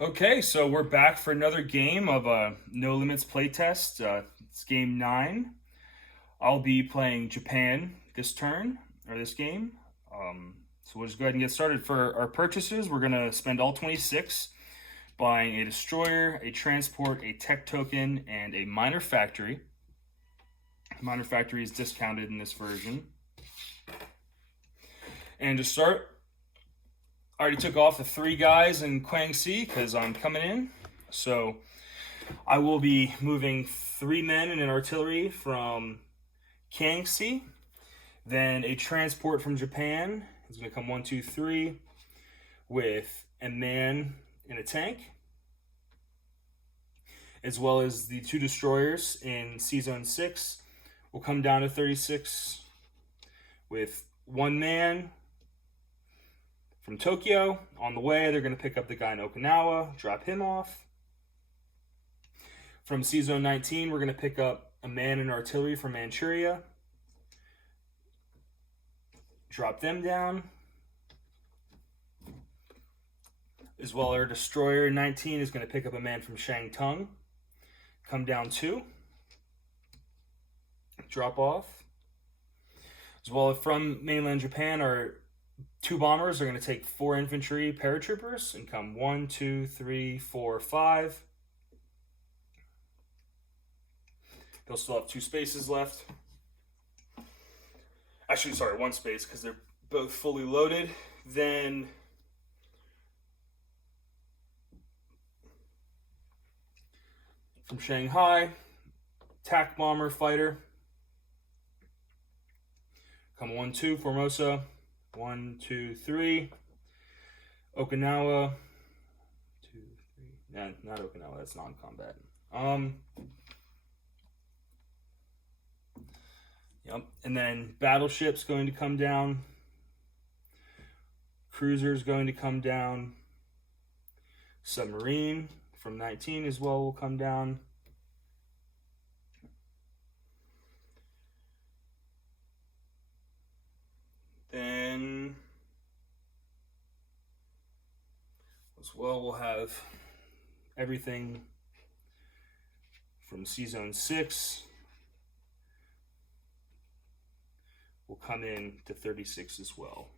Okay, so we're back for another game of a No Limits playtest. It's game 9. I'll be playing Japan this turn, or this game. So we'll just go ahead and get started. For our purchases, we're going to spend all 26 buying a destroyer, a transport, a tech token, and a minor factory. Minor factory is discounted in this version. And to start, I already took off the 3 guys in Kwangsi because I'm coming in. So I will be moving 3 men and an artillery from Kangxi. Then a transport from Japan is going to come 1, 2, 3 with a man in a tank, as well as the 2 destroyers in C-Zone 6 will come down to 36 with 1 man from Tokyo. On the way, they're going to pick up the guy in Okinawa, drop him off. From C-Zone 19, we're going to pick up a man and artillery from Manchuria, drop them down. As well, our destroyer 19 is going to pick up a man from Shantung, come down 2, drop off. As well, from mainland Japan, our 2 bombers are going to take 4 infantry paratroopers and come 1, 2, 3, 4, 5. They'll still have 2 spaces left. Actually, sorry, 1 space because they're both fully loaded. Then from Shanghai, TAC bomber fighter. Come 1, 2, Formosa. 1, 2, 3. Okinawa. 2, 3. Nah, not Okinawa. That's non-combat. Yep. And then battleships going to come down. Cruisers going to come down. Submarine from 19 as well will come down. Then as well, we'll have everything from C-Zone 6 will come in to 36 as well.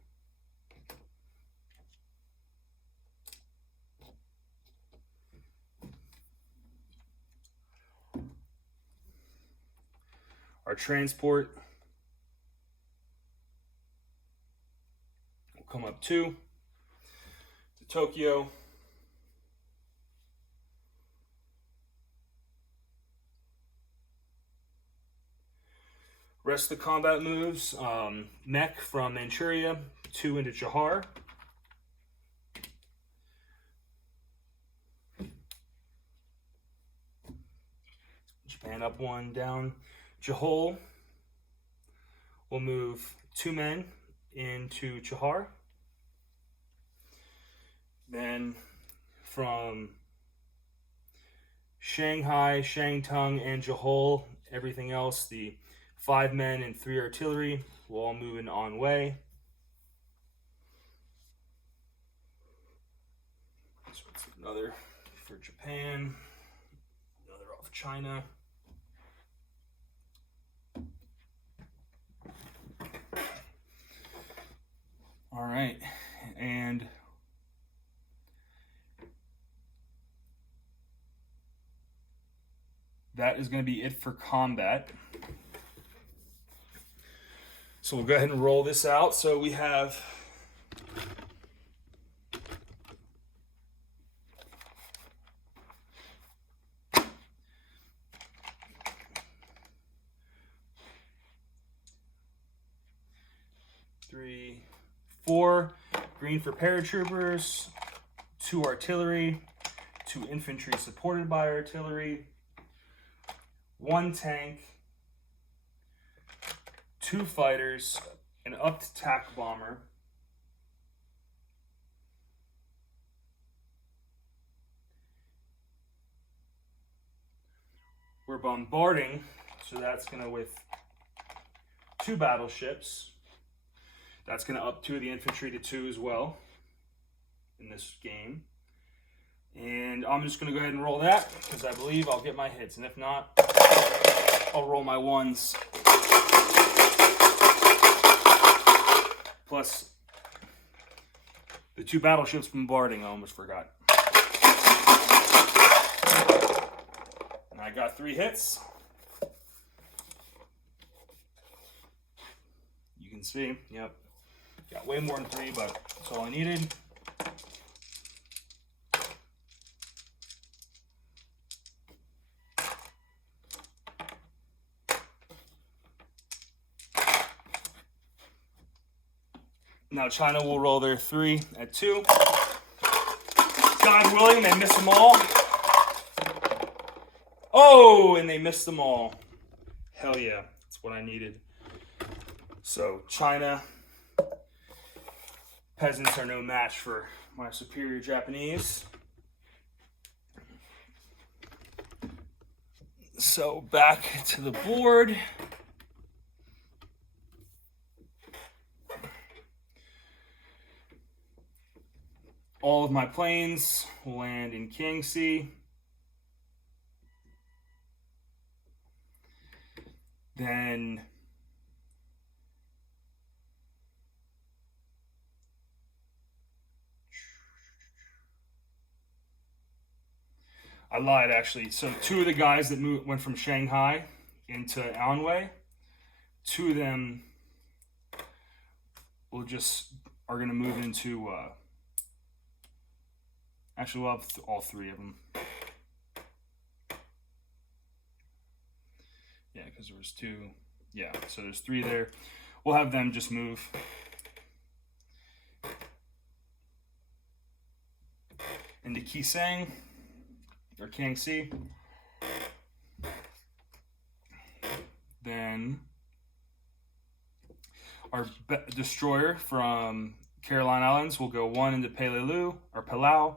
Our transport will come up 2 to Tokyo. Rest of the combat moves, mech from Manchuria, 2 into Chahar. Japan up 1, down. Johol will move 2 men into Chahar. Then from Shanghai, Shantung, and Johol, everything else, the 5 men and 3 artillery will all move in on way. So it's another for Japan, another off China. All right, and that is going to be it for combat. So we'll go ahead and roll this out. So we have three, 4 green for paratroopers, 2 artillery, 2 infantry supported by artillery, 1 tank, 2 fighters, an upped TAC bomber, we're bombarding, so that's going to with 2 battleships. That's going to up 2 of the infantry to 2 as well in this game. I'm just going to go ahead and roll that because I believe I'll get my hits. And if not, I'll roll my ones. Plus the 2 battleships bombarding, I almost forgot. And I got 3 hits. You can see, yep. Got way more than 3, but that's all I needed. Now China will roll their 3 at 2. God willing, they miss them all. Oh, and they missed them all. Hell yeah, that's what I needed. So China, peasants are no match for my superior Japanese. So back to the board. All of my planes will land in Kiangsi. Then I lied actually. So 2 of the guys that went from Shanghai into Anhui, 2 of them are going to move into. Actually, we'll have all 3 of them. Yeah, because there was 2. Yeah, so there's 3 there. We'll have them just move. Into Kisang, or Kiangsi. Then our destroyer from Caroline Islands will go 1 into Palau.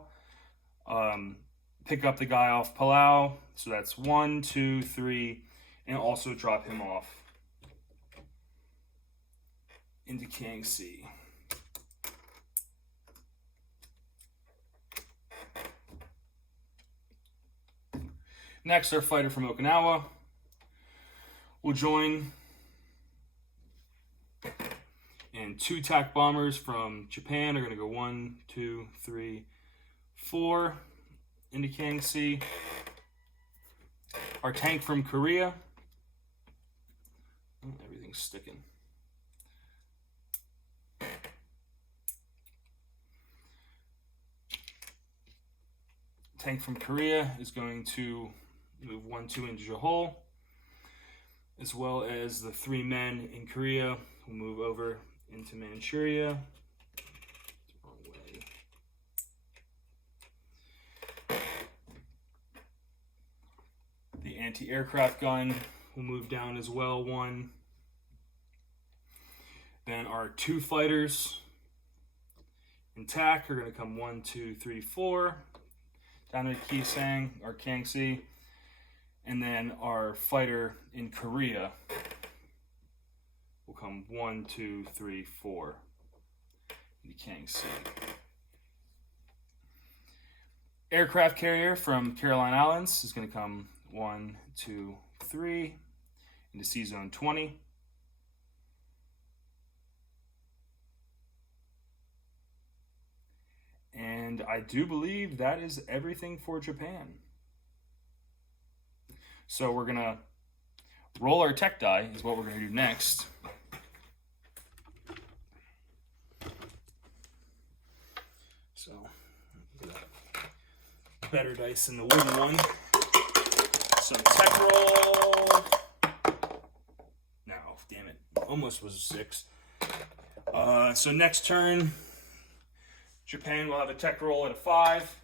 Pick up the guy off Palau. So that's 1, 2, 3, and also drop him off into Kiangsi. Next, our fighter from Okinawa will join, and 2 attack bombers from Japan are going to go 1, 2, 3, 4 into Kiangsi. Our tank from Korea. Oh, everything's sticking. Tank from Korea is going to move 1, 2 into Johor, as well as the 3 men in Korea will move over into Manchuria. Wrong way. The anti-aircraft gun will move down as well, 1. Then our 2 fighters in TAC are going to come 1, 2, 3, 4 down to Kisang or Kiangsi. And then our fighter in Korea will come 1, 2, 3, 4 into Kiangsi. Aircraft carrier from Caroline Islands is going to come 1, 2, 3 into Sea Zone 20. And I do believe that is everything for Japan. So we're going to roll our tech die is what we're going to do next. So better dice than the wooden one. Some tech roll. No, damn it. Almost was a 6. So next turn, Japan will have a tech roll at a 5.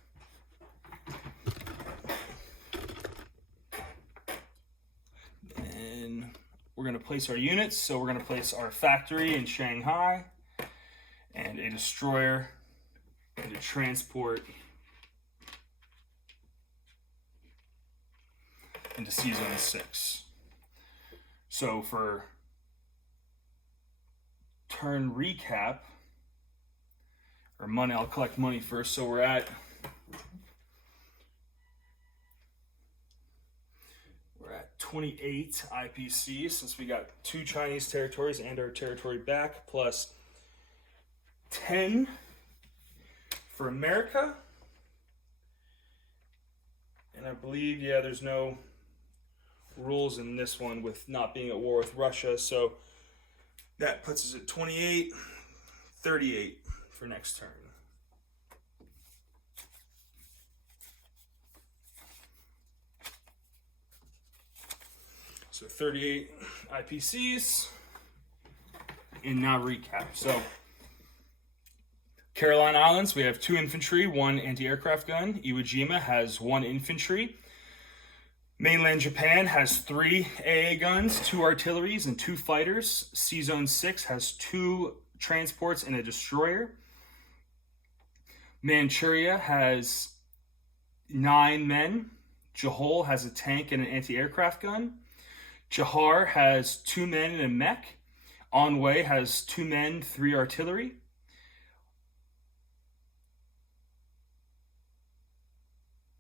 And we're going to place our units. So we're going to place our factory in Shanghai and a destroyer and a transport into Sea Zone 6. So for turn recap, or money, I'll collect money first. So we're at 28 IPC since we got 2 Chinese territories and our territory back, plus 10 for America. And I believe, yeah, there's no rules in this one with not being at war with Russia, so that puts us at 28, 38 for next turn. So 38 IPCs. And now recap. So Caroline Islands, we have 2 infantry, 1 anti-aircraft gun. Iwo Jima has 1 infantry. Mainland Japan has 3 AA guns, 2 artilleries, and 2 fighters. Sea Zone 6 has 2 transports and a destroyer. Manchuria has 9 men. Johor has a tank and an anti-aircraft gun. Johar has 2 men and a mech. Anhui has 2 men, 3 artillery.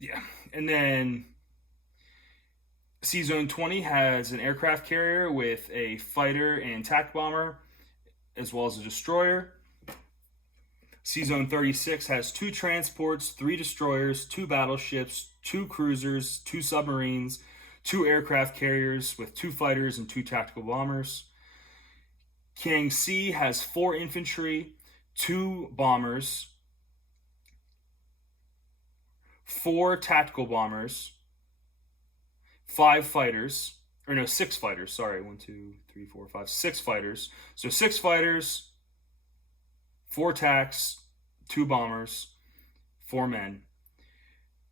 Yeah, and then Sea Zone 20 has an aircraft carrier with a fighter and attack bomber, as well as a destroyer. Sea Zone 36 has 2 transports, 3 destroyers, 2 battleships, 2 cruisers, 2 submarines, 2 aircraft carriers with 2 fighters and 2 tactical bombers. Kiangsi has 4 infantry, 2 bombers, 4 tactical bombers, 5 fighters, or no, 6 fighters, sorry, 1, 2, 3, 4, 5, 6 fighters. So 6 fighters, 4 tanks, 2 bombers, 4 men,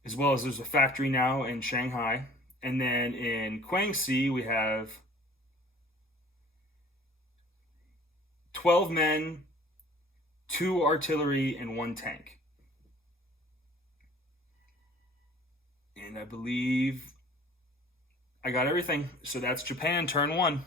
as well as there's a factory now in Shanghai. And then in Guangxi, we have 12 men, 2 artillery, and 1 tank. And I believe I got everything. So that's Japan, turn 1.